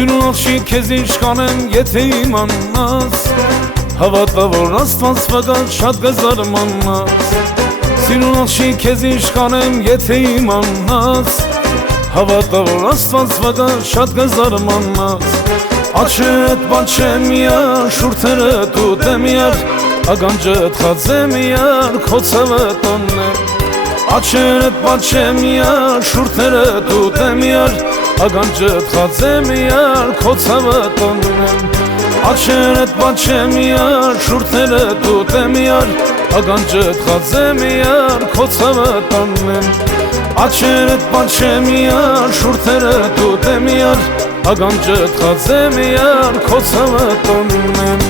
Սիրուն աղջի քեզ ինչ կանեմ եթե իմանաս Հավատա որ Աստված վկա շատ կզարմանաս Սիրուն աղջի քեզ ինչ կանեմ եթե իմանաս Հավատա որ Աստված վկա շատ կզարմանաս Աչդ բանչեմ յար շուրթերդ ուտեմ յար Ագանջդ խածեմ յար քոցավը տոնեմ Աչդ բանչեմ յար շուրթերդ ուտեմ յար Ագանջդ խածեմ յար քոցավը տոնեմ Աչդ բանչեմ յար շուրթերդ ուտեմ յար Ագանջդ խածեմ յար քոցավը տոնեմ Աչդ բանչեմ յար շուրթերդ ուտեմ յար Ագանջդ խածեմ յար քոցավը տոնեմ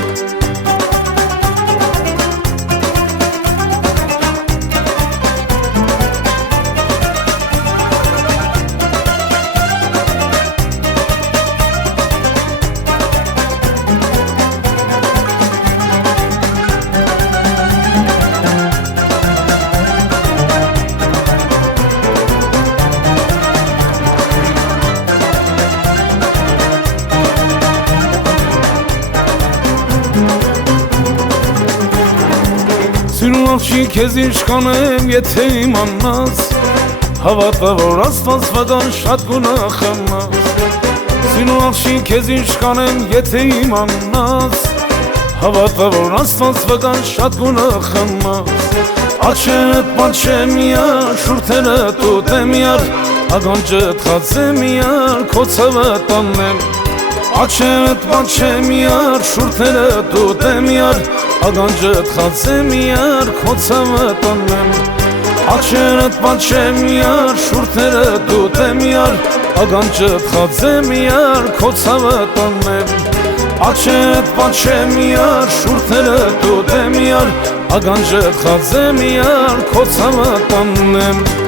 Սիրուն աղջի քեզ ինչ կանեմ եթե իմանաս Հավատա որ Աստված վկա շատ գունախանաս Սիրուն աղջի քեզ ինչ կանեմ եթե իմանաս Հավատա որ Աստված վկա շատ գունախանաս Աչդ բանչեմ յար շուրթերդ ուտեմ յար Ագանջդ խածեմ յար քոցավը տանեմ Աչդ բանչեմ յար շուրթերդ ուտեմ յար Ագանջդ խածեմ յար քոցավը տանեմ Աչդ բանչեմ յար շուրթերդ ուտեմ յար Ագանջդ խածեմ յար քոցավը տանեմ Աչդ բանչեմ յար շուրթերդ ուտեմ յար Ագանջդ խածեմ յար քոցավը տանեմ